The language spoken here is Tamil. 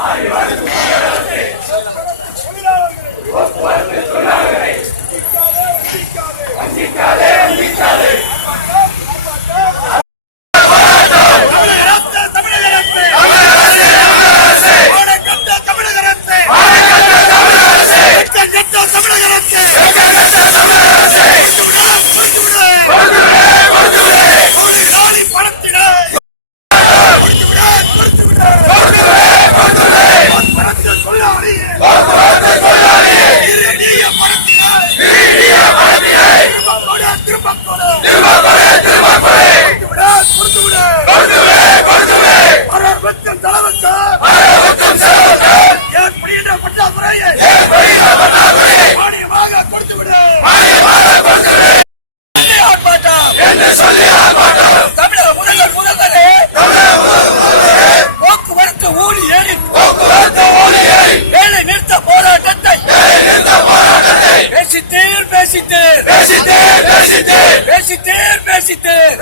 I. ஏறி போக்குவரத்து நிறுத்த போராட்டத்தை வேலை நிறுத்த போராட்டத்தை பேசித்தேன் பேசித்தேன். பேசித்தேன் பேசித்தேன். பேசித்தேன் பேசித்தேன்.